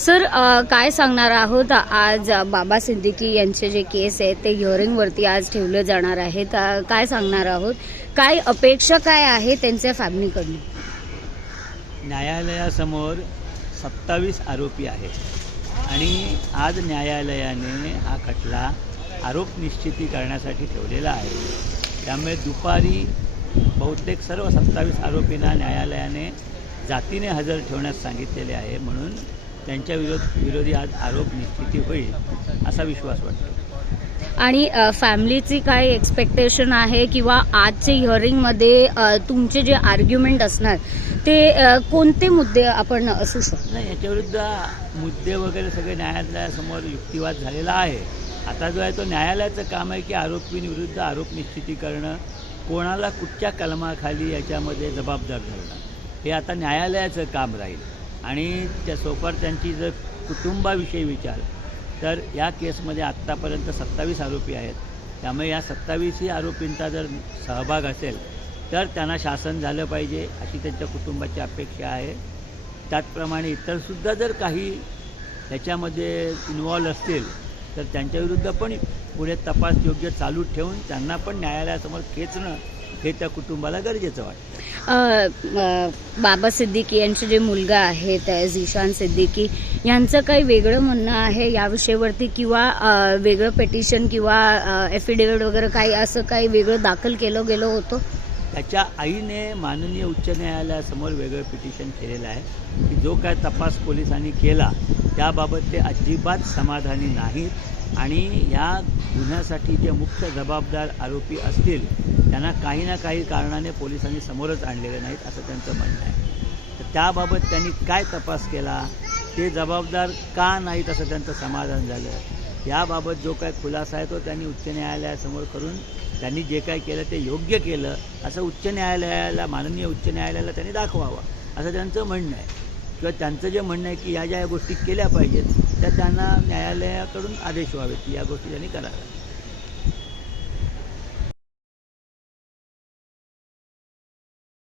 Sir काय सांगणार आहोत आज बाबा सिद्दीकी यांचे जे केस आहे ते हिअरिंगवरती आज ठेवले जाणार आहेत. काय सांगणार आहोत, काय अपेक्षा काय आहे त्यांच्या फॅमिलीकडून? न्यायालयासमोर 27 आरोपी आहेत आणि आज न्यायालयाने हा खटला आरोप निश्चिती करण्यासाठी ठेवलेला आहे. त्यामुळे दुपारी बहुतेक सर्व 27 आरोपींना न्यायालयाने जातीने हजर ठेवण्यास सांगितलेले आहे. म्हणून त्यांच्या विरोधी आज आरोप निश्चिती होईल असा विश्वास वाटतो. आणि फॅमिलीची काय एक्सपेक्टेशन आहे किंवा आजच्या हिअरिंगमध्ये तुमचे जे आर्ग्युमेंट असणार ते कोणते मुद्दे आपण असू शकतो? नाही, याच्याविरुद्ध मुद्दे वगैरे सगळे न्यायालयासमोर युक्तिवाद झालेला आहे. आता जो आहे तो न्यायालयाचं काम आहे की आरोपींविरुद्ध आरोप निश्चिती करणं, कोणाला कुठच्या कलमाखाली याच्यामध्ये जबाबदार धरणं, हे आता न्यायालयाचं काम राहील. आणि त्यासोबत त्यांची जर कुटुंबाविषयी विचार तर या केसमध्ये आत्तापर्यंत 27 आरोपी आहेत. त्यामुळे या 27ही आरोपींचा जर सहभाग असेल तर त्यांना शासन झालं पाहिजे अशी त्यांच्या कुटुंबाची अपेक्षा आहे. त्याचप्रमाणे इतरसुद्धा जर काही ह्याच्यामध्ये इन्वॉल्व असतील तर त्यांच्याविरुद्ध पण पुढे तपास योग्य चालू ठेवून त्यांना पण न्यायालयासमोर खेचणं हे त्या कुटुंबाला गरजेचं वाटतं. बाबा सिद्दीकी यांचे जे मुलगा आहेत झिशान सिद्दीकी यांचं काही वेगळं म्हणणं आहे या विषयावरती किंवा वेगळं पिटिशन किंवा एफिडेव्हिट वगैरे काही असं काही वेगळं दाखल केलं गेलं होतं? त्याच्या आईने माननीय उच्च न्यायालयासमोर वेगळं पिटिशन केलेलं आहे की जो काय तपास पोलिसांनी केला त्याबाबत ते अजिबात समाधानी नाहीत आणि या गुन्ह्यासाठी जे मुख्य जबाबदार आरोपी असतील त्यांना काही ना काही कारणाने पोलिसांनी समोरच आणलेले नाहीत असं त्यांचं म्हणणं आहे. तर त्याबाबत त्यांनी काय तपास केला, ते जबाबदार का नाहीत असं त्यांचं समाधान झालं. याबाबत जो काय खुलासा आहे तो त्यांनी उच्च न्यायालयासमोर करून त्यांनी जे काय केलं ते योग्य केलं असं उच्च न्यायालयाला, माननीय उच्च न्यायालयाला त्यांनी दाखवावं असं त्यांचं म्हणणं आहे. किंवा त्यांचं जे म्हणणं आहे की या ज्या गोष्टी केल्या पाहिजेत त्या त्यांना न्यायालयाकडून आदेश व्हावेत की या गोष्टी त्यांनी कराव्या.